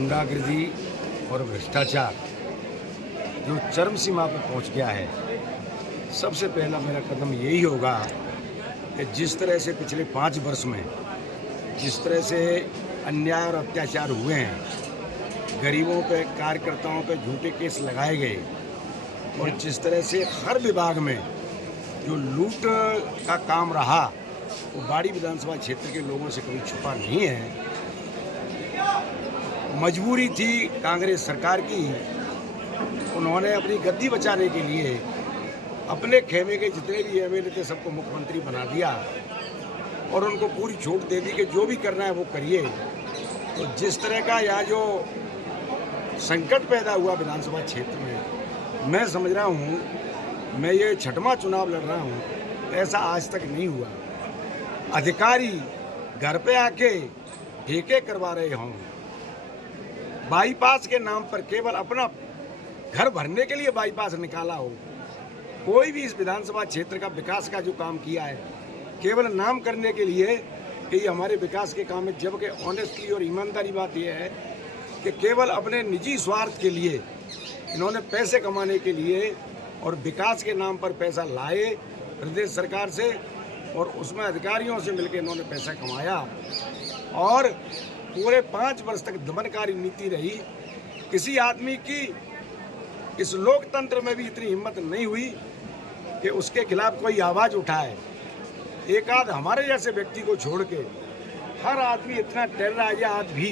गुंडागर्दी और भ्रष्टाचार जो चरम सीमा पर पहुंच गया है, सबसे पहला मेरा कदम यही होगा कि जिस तरह से पिछले 5 वर्ष में जिस तरह से अन्याय और अत्याचार हुए हैं, गरीबों पे, कार्यकर्ताओं पे झूठे केस लगाए गए और जिस तरह से हर विभाग में जो लूट का काम रहा वो बाड़ी विधानसभा क्षेत्र के लोगों से कभी छुपा नहीं है। मजबूरी थी कांग्रेस सरकार की, उन्होंने अपनी गद्दी बचाने के लिए अपने खेमे के जितने भी एमएलए थे सबको मुख्यमंत्री बना दिया और उनको पूरी छूट दे दी कि जो भी करना है वो करिए। तो जिस तरह का यहाँ जो संकट पैदा हुआ विधानसभा क्षेत्र में, मैं समझ रहा हूँ, मैं ये 6वां चुनाव लड़ रहा हूँ, ऐसा आज तक नहीं हुआ। अधिकारी घर पे आके ठेके करवा रहे हों, बाईपास के नाम पर केवल अपना घर भरने के लिए बाईपास निकाला हो, कोई भी इस विधानसभा क्षेत्र का विकास का जो काम किया है केवल नाम करने के लिए कि ये हमारे विकास के काम है, जबकि ऑनेस्टली और ईमानदारी बात यह है कि केवल अपने निजी स्वार्थ के लिए इन्होंने पैसे कमाने के लिए और विकास के नाम पर पैसा लाए प्रदेश सरकार से और उसमें अधिकारियों से मिलकर इन्होंने पैसा कमाया और पूरे 5 वर्ष तक दमनकारी नीति रही। किसी आदमी की इस लोकतंत्र में भी इतनी हिम्मत नहीं हुई कि उसके खिलाफ कोई आवाज़ उठाए। एक आध हमारे जैसे व्यक्ति को छोड़ के हर आदमी इतना डर रहा है आज भी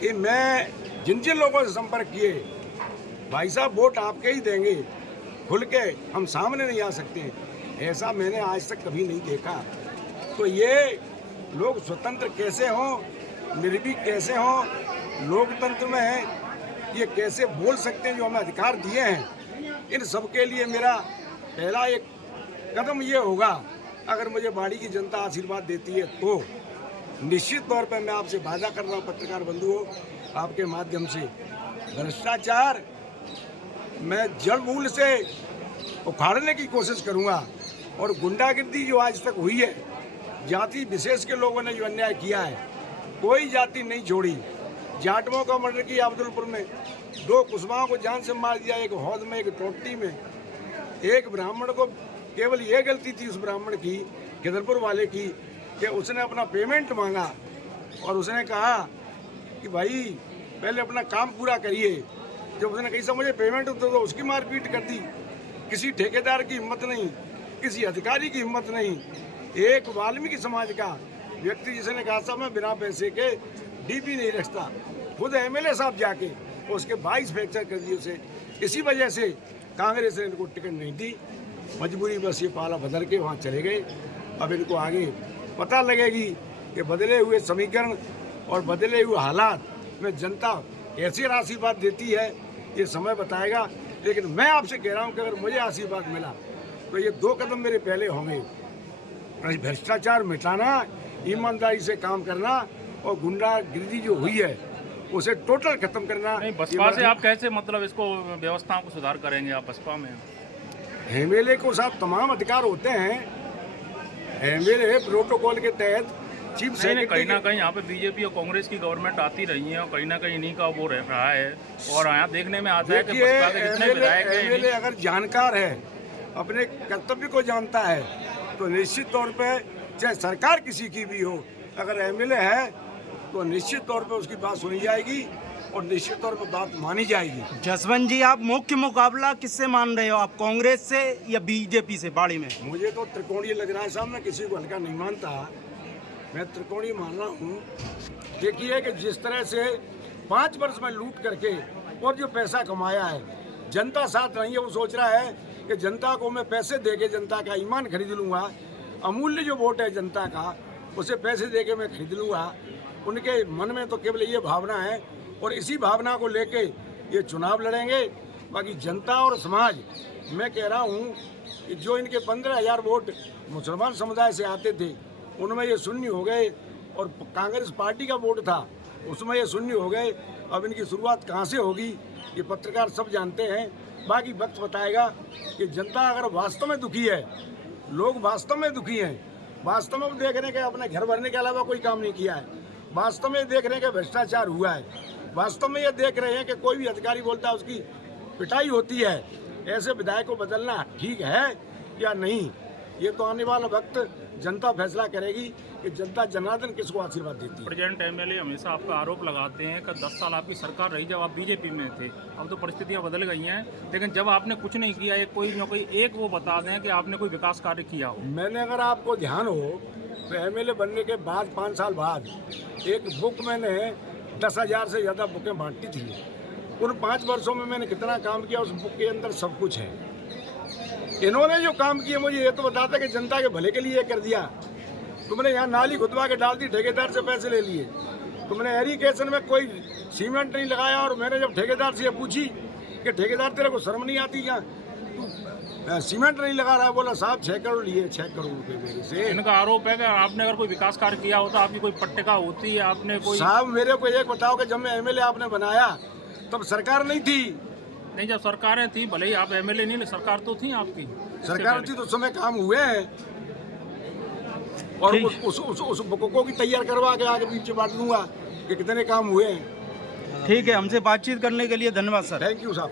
कि मैं जिन जिन लोगों से संपर्क किए, भाई साहब वोट आपके ही देंगे, खुल के हम सामने नहीं आ सकते, ऐसा मैंने आज तक कभी नहीं देखा। तो ये लोग स्वतंत्र कैसे हों, निर्भीक कैसे हों, लोकतंत्र में है ये कैसे बोल सकते हैं जो हमें अधिकार दिए हैं। इन सब के लिए मेरा पहला एक कदम ये होगा, अगर मुझे बाड़ी की जनता आशीर्वाद देती है तो निश्चित तौर पर मैं आपसे वादा कर रहा हूँ पत्रकार बंधुओं आपके माध्यम से, भ्रष्टाचार मैं जड़ मूल से उखाड़ने की कोशिश करूँगा और गुंडागर्दी जो आज तक हुई है, जाति विशेष के लोगों ने जो अन्याय किया है, कोई जाति नहीं छोड़ी। जाटवों का मर्डर किया अब्दुलपुर में, 2 कुशवाहों को जान से मार दिया, एक हौद में एक टोटी में। एक ब्राह्मण को केवल ये गलती थी उस ब्राह्मण की, गिदरपुर वाले की, कि उसने अपना पेमेंट मांगा और उसने कहा कि भाई पहले अपना काम पूरा करिए। जब उसने कहीं से मुझे पेमेंट तो उसकी मारपीट कर दी। किसी ठेकेदार की हिम्मत नहीं, किसी अधिकारी की हिम्मत नहीं। एक वाल्मीकि समाज का व्यक्ति जिसने कहा था मैं बिना पैसे के डीपी नहीं रखता, खुद एमएलए साहब जाके उसके 22 फ्रैक्चर कर दिए उसे। इसी वजह से कांग्रेस ने इनको टिकट नहीं दी, मजबूरी बस ये पाला बदल के वहाँ चले गए। अब इनको आगे पता लगेगी कि बदले हुए समीकरण और बदले हुए हालात में जनता कैसे आशीर्वाद देती है, ये समय बताएगा। लेकिन मैं आपसे कह रहा हूँ कि अगर मुझे आशीर्वाद मिला तो ये 2 कदम मेरे पहले होंगे, भ्रष्टाचार मिटाना, ईमानदारी से काम करना और गुंडागिर्दी जो हुई है उसे टोटल खत्म करना। नहीं, बसपा से आप कैसे मतलब इसको व्यवस्थाओं को सुधार करेंगे आप बसपा में? एमएलए को साहब तमाम अधिकार होते हैं, एमएलए प्रोटोकॉल के तहत चीफ सेक्रेटरी। कहीं ना कहीं यहाँ पे बीजेपी और कांग्रेस की गवर्नमेंट आती रही है और कहीं ना कहीं इन्हीं का वो रह रहा है और यहाँ देखने में आता है कि बसपा के जितने विधायक हैं, एमएलए अगर जानकार है, अपने कर्तव्य को जानता है, तो निश्चित तौर पे चाहे सरकार किसी की भी हो, अगर एमएलए है तो निश्चित तौर पे उसकी बात सुनी जाएगी और निश्चित तौर पे बात मानी जाएगी। जसवंत जी, आप मुख्य मुकाबला किससे मान रहे हो, आप कांग्रेस से या बीजेपी से बाड़ी में? मुझे तो त्रिकोणीय लग रहा है साहब, मैं किसी को हल्का नहीं मानता, मैं त्रिकोणीय मान रहा हूँ। देखिए कि जिस तरह से 5 वर्ष में लूट करके और जो पैसा कमाया है, जनता साथ नहीं है। वो सोच रहा है कि जनता को मैं पैसे दे के जनता का ईमान खरीद लूँगा, अमूल्य जो वोट है जनता का उसे पैसे दे के मैं खरीद लूँगा। उनके मन में तो केवल ये भावना है और इसी भावना को लेके ये चुनाव लड़ेंगे। बाकी जनता और समाज, मैं कह रहा हूँ कि जो इनके 15,000 वोट मुसलमान समुदाय से आते थे उनमें ये शून्य हो गए और कांग्रेस पार्टी का वोट था उसमें ये शून्य हो गए। अब इनकी शुरुआत कहाँ से होगी ये पत्रकार सब जानते हैं। बाकी वक्त बताएगा कि जनता अगर वास्तव में दुखी है, लोग वास्तव में दुखी हैं, वास्तव में देख रहे हैं कि अपने घर भरने के अलावा कोई काम नहीं किया है, वास्तव में देख रहे हैं कि भ्रष्टाचार हुआ है, वास्तव में ये देख रहे हैं कि कोई भी अधिकारी बोलता है उसकी पिटाई होती है। ऐसे विधायक को बदलना ठीक है या नहीं, ये तो आने वाला वक्त जनता फैसला करेगी कि जनता जनार्दन किसको आशीर्वाद देती है। प्रेजेंट एमएलए हमेशा आपका आरोप लगाते हैं कि 10 साल आपकी सरकार रही जब आप बीजेपी में थे, अब तो परिस्थितियां बदल गई हैं, लेकिन जब आपने कुछ नहीं किया, एक कोई न कोई एक वो बता दें कि आपने कोई विकास कार्य किया हो। मैंने, अगर आपको ध्यान हो तो एमएलए बनने के बाद 5 साल बाद एक बुक मैंने 10,000 से ज़्यादा बुकें बांटी थी। उन 5 वर्षों में मैंने कितना काम किया, उस बुक के अंदर सब कुछ है। इन्होंने जो काम किए मुझे ये तो बताता कि जनता के भले के लिए कर दिया। तुमने यहाँ नाली खुदवा के डाल दी, ठेकेदार से पैसे ले लिए। तुमने एरिगेशन में कोई सीमेंट नहीं लगाया, और मैंने जब ठेकेदार से ये पूछी कि ठेकेदार तेरे को शर्म नहीं आती क्या, तू सीमेंट नहीं लगा रहा है? बोला साहब 6 करोड़ लिए, 6 करोड़ रुपए मेरे से। इनका आरोप है कि आपने अगर कोई विकास कार्य किया होता, आपकी कोई पट्टिका होती है, आपने कोई। साहब मेरे को एक बताओ कि जब मैं एमएलए आपने बनाया तब सरकार नहीं थी? नहीं, जब सरकारें थी, भले ही आप एमएलए नहीं, सरकार तो थी आपकी। सरकार थी तो उस समय काम हुए हैं, और उस बुकों की तैयार करवा के आगे पीछे बांट दूंगा कि कितने काम हुए हैं। ठीक है, हमसे बातचीत करने के लिए धन्यवाद सर। थैंक यू साहब।